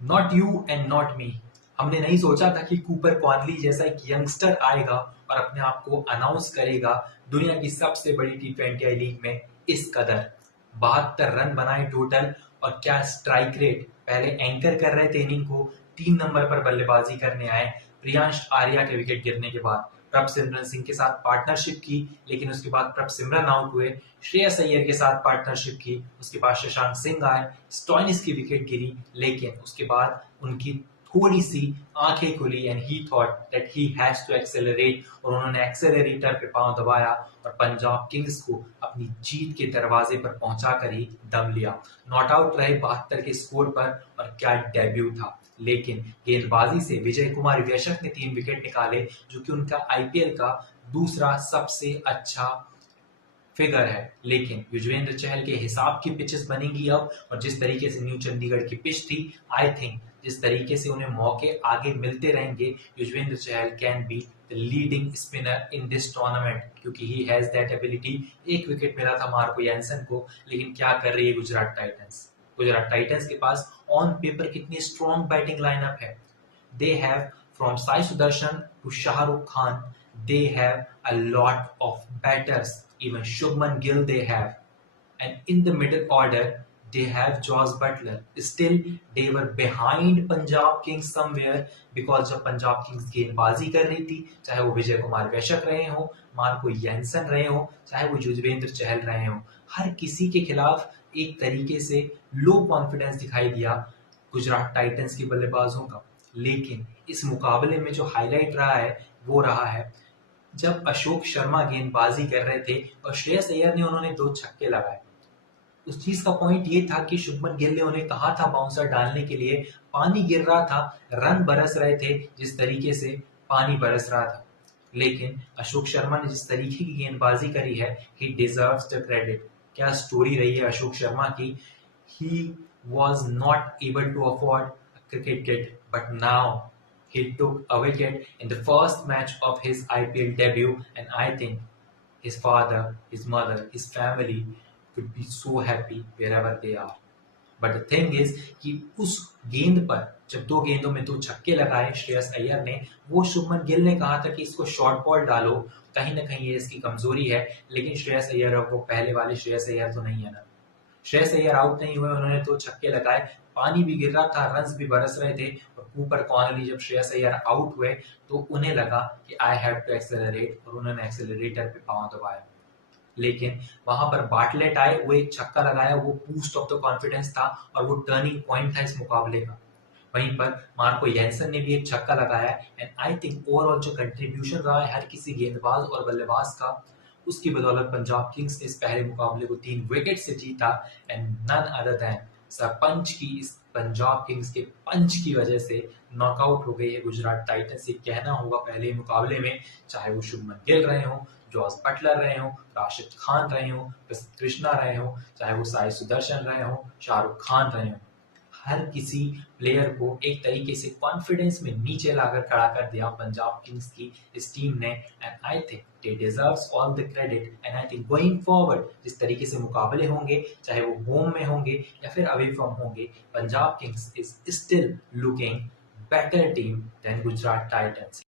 Not you and not me. हमने नहीं सोचा था कि कूपर कॉनली जैसा एक यंगस्टर आएगा और अपने आप को अनाउंस करेगा दुनिया की सबसे बड़ी T20 लीग में। इस कदर 72 रन बनाए टोटल, और क्या स्ट्राइक रेट। पहले एंकर कर रहे थे इनिंग को, 3 नंबर पर बल्लेबाजी करने आए प्रियांश आर्या के विकेट गिरने के बाद। प्रभ सिमरन सिंह के साथ पार्टनरशिप की, लेकिन उसके बाद प्रभ सिमरन आउट हुए। श्रेयस अय्यर के साथ पार्टनरशिप की, उसके बाद शशांक सिंह आए, स्टॉइनिस की विकेट गिरी, लेकिन उसके बाद उनकी थोड़ी सी आंखें खुली and he thought that he has to accelerate, और उन्होंने एक्सेलरेटर पे पांव दबाया और पंजाब किंग्स को अपनी जीत के दरवाजे पर पहुंचाकर ही दम लिया। नॉट आउट रहे 72 के स्कोर पर, और क्या डेब्यू था। लेकिन गेंदबाजी से विजय कुमार वैशक ने 3 विकेट निकाले, जो कि उनका आईपीएल का दूसरा सबसे अच्छा फिगर है। लेकिन युजवेंद्र चहल के हिसाब की पिचेस बनेंगी अब, और जिस तरीके से न्यू चंडीगढ़ की पिच थी, आई थिंक जिस तरीके से उन्हें मौके आगे मिलते रहेंगे, Yuzvendra Chahal can be the leading spinner in this tournament, क्योंकि he has that ability. 1 wicket मिला था मार्को यानसन को, लेकिन क्या कर रही है गुजरात टाइटंस। गुजरात टाइटंस के पास ऑन पेपर कितनी स्ट्रॉन्ग बैटिंग लाइनअप है। They have from Sai Sudarshan to Shah Rukh Khan, they have a lot of batters. Even Shubman Gill they have, and in the middle order they have Josh Butler. Still they were behind Punjab Kings somewhere, because जब Punjab Kings गेंदबाजी कर रही थी, चाहे वो विजय कुमार वैशक रहे हो, Marco Jansen रहे हो, चाहे वो युजवेंद्र चहल रहे हो, हर किसी के खिलाफ एक तरीके से लो कॉन्फिडेंस दिखाई दिया गुजरात टाइटंस के बल्लेबाजों का। लेकिन इस मुकाबले में जो हाईलाइट रहा है वो रहा है जब अशोक शर्मा गेंदबाजी कर रहे थे और श्रेयस अय्यर ने उन्होंने 2 छक्के लगाए। उस चीज का पॉइंट ये था कि शुभमन गिल ने उन्हें कहा था बाउंसर डालने के लिए, पानी गिर रहा था, रन बरस रहे थे जिस तरीके से पानी बरस रहा था। लेकिन अशोक शर्मा ने जिस तरीके की गेंदबाजी करी है, ही डिजर्व्स द क्रेडिट। क्या स्टोरी रही है अशोक शर्मा की। ही was not able to afford a cricket kit, but now he took a wicket in the first match of his IPL debut, and I think his father, his mother, his family would be so happy wherever they are. But the thing is कि उस गेंद पर जब 2 गेंदों में 2 छक्के लगाए श्रेयस अय्यर ने, वो शुभमन गिल ने कहा था कि इसको शॉर्ट बॉल डालो, कहीं ना कहीं ये इसकी कमजोरी है। लेकिन श्रेयस अय्यर अब वो पहले वाले श्रेयस अय्यर तो नहीं है ना। श्रेयस अय्यर आउट नहीं हुए, उन्होंने 2 छक्के लगाए, पानी भी गिर रहा था, रन्स भी बरस रहे थे, और कूपर कॉनली जब श्रेयस अय्यर आउट हुए तो उन्हें लगा कि आई हैव टू एक्सेलरेट, और उन्होंने एक्सेलरेटर पे पांव दबाया। लेकिन वहां पर बाटलेट आए, वो 1 छक्का लगाया, वो बूस्ट ऑफ द कॉन्फिडेंस था और वो टर्निंग पॉइंट था इस मुकाबले का। वहीं पर मार्को येंसन ने भी 1 छक्का लगाया, एंड आई थिंक ओवरऑल जो कंट्रीब्यूशन रहा है हर किसी गेंदबाज और बल्लेबाज का, उसकी बदौलत पंजाब किंग्स ने इस पहले मुकाबले को 3 विकेट से जीता, and none other than Sarpanch की इस पंजाब किंग्स के पंच की वजह से नॉकआउट हो गई है गुजरात टाइटंस। ये कहना होगा पहले मुकाबले में, चाहे वो शुभमन गिल रहे हो, जॉस बटलर रहे हो, राशिद खान रहे हो, कृष्णा रहे हो, चाहे वो साई सुदर्शन रहे हो, शाहरुख खान रहे हो, हर किसी प्लेयर को एक तरीके से कॉन्फिडेंस में नीचे लाकर खड़ा कर दिया पंजाब किंग्स की इस टीम ने, and I think they deserves all the credit. And I think going forward जिस तरीके से मुकाबले होंगे, चाहे वो होम में होंगे या फिर अवे फ्रॉम होंगे, Punjab Kings is still looking better team than Gujarat Titans.